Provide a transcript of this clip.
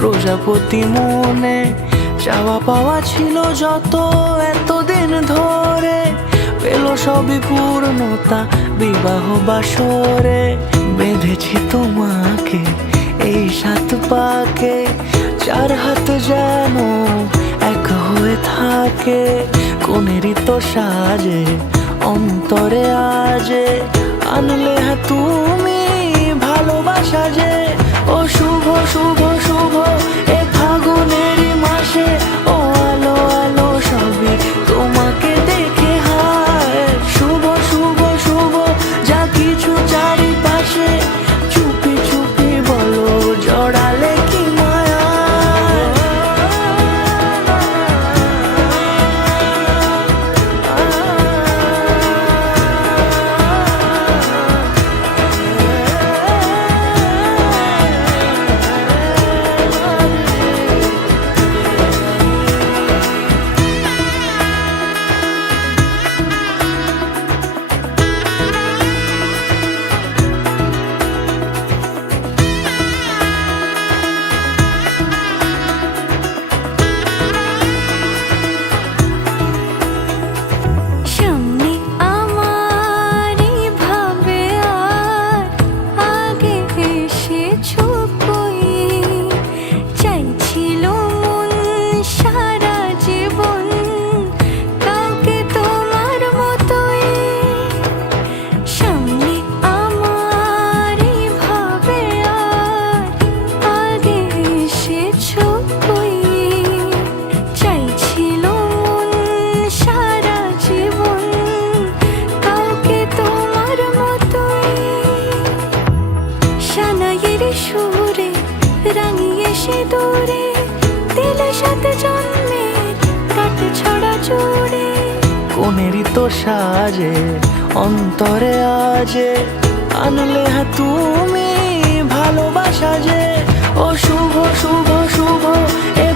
প্রজাপতি মনে চাওয়া পাওয়া ছিল যত এতদিন ধরে, পেল সবই পূর্ণতা বিবাহ বাসরে। বেঁধেছি তোমাকে এই 7 পাকে, 4 হাত যেন এক হয়ে থাকে। কোনেরই তো সাজে অন্তরে আজে, আনলে তুমি ভালোবাসা যে। ও শুভ শুভ শুভ এ ফাগুনেরই মাসে, ও আলো আলো সবই তোমাকে দেখে হায়। শুভ শুভ শুভ যা কিছু চারিপাশে, চুপি চুপি বলো জড়ালে কি মায়া। সুরে রাঙিয়ে সে দূরে, দিলে 7 জন্মের কাট ছড়া জুড়ে। কোনেরই তো সাজে অন্তরে আজে, আনলে তুমি ভালোবাসা যে। ও শুভ শুভ শুভ এ